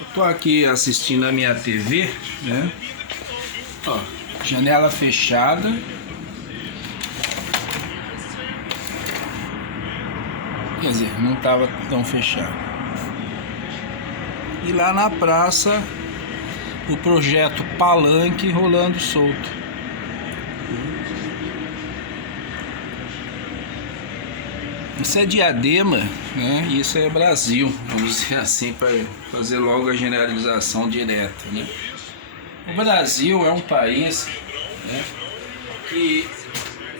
Eu tô aqui assistindo a minha TV, né? Ó, janela fechada. Quer dizer, não tava tão fechado. E lá na praça, o projeto Palanque rolando solto. Isso é Diadema, né? E isso é Brasil, vamos dizer assim, para fazer logo a generalização direta, né? O Brasil é um país, né, que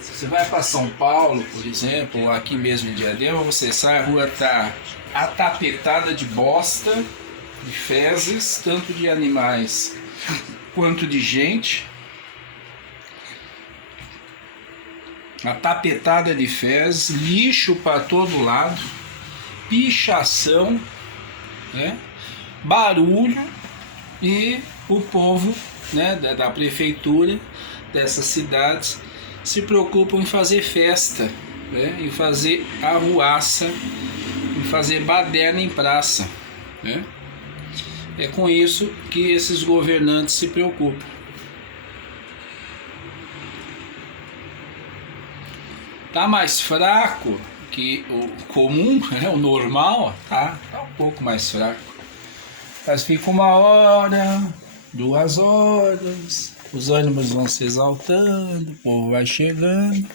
você vai para São Paulo, por exemplo, ou aqui mesmo em Diadema, você sai, a rua tá atapetada de bosta, de fezes, tanto de animais quanto de gente. A tapetada de fezes, lixo para todo lado, pichação, né? Barulho, e o povo, né, da prefeitura dessas cidades se preocupam em fazer festa, né? Em fazer arruaça, em fazer baderna em praça, né? É com isso que esses governantes se preocupam. Tá mais fraco que o comum, né, o normal, tá um pouco mais fraco. Mas fica 1 hora, 2 horas, os ânimos vão se exaltando, o povo vai chegando.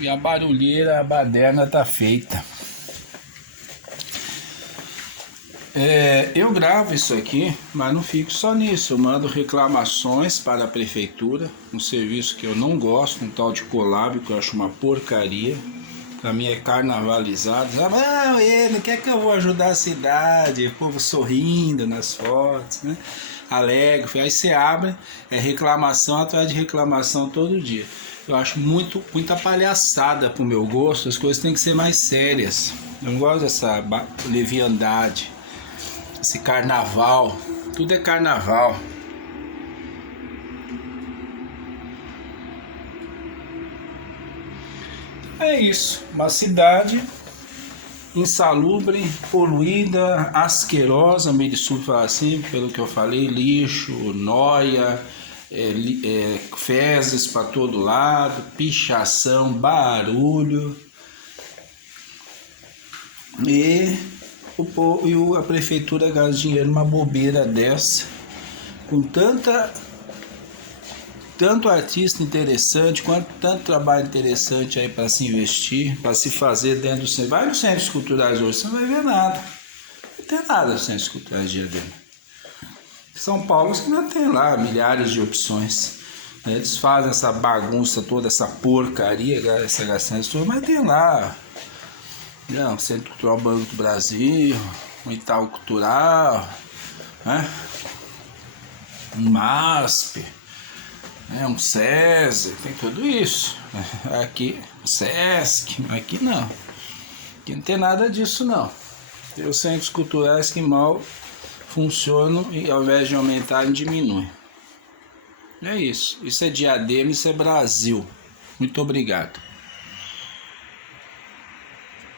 E a barulheira, a baderna tá feita. Eu gravo isso aqui, mas não fico só nisso. Eu mando reclamações para a prefeitura, um serviço que eu não gosto, um tal de Colab, que eu acho uma porcaria. Pra mim é carnavalizado. Não, ele quer que eu vou ajudar a cidade, o povo sorrindo nas fotos, né? Alegre. Aí você abre, é reclamação atrás de reclamação todo dia. Eu acho muita palhaçada pro meu gosto, as coisas têm que ser mais sérias. Eu não gosto dessa leviandade. Esse carnaval, tudo é carnaval. É isso, uma cidade insalubre, poluída, asquerosa, meio de sul fala assim, pelo que eu falei, lixo, noia, fezes para todo lado, pichação, barulho. E a prefeitura gasta dinheiro numa bobeira dessa, com tanto artista interessante, quanto tanto trabalho interessante aí para se investir, para se fazer dentro do centro. Vai nos centros culturais hoje, você não vai ver nada. Não tem nada nos centros culturais de Diadema. São Paulo que não tem lá milhares de opções. Eles fazem essa bagunça toda, essa porcaria, essa gastança toda, mas tem lá. Não, Centro Cultural Banco do Brasil, um Itaú Cultural, né? Um MASP, né? Um SESI, tem tudo isso. Aqui, SESC, aqui não. Aqui não tem nada disso não. Tem os centros culturais que mal funcionam e ao invés de aumentar, diminuem. É isso. Isso é Diadema, isso é Brasil. Muito obrigado.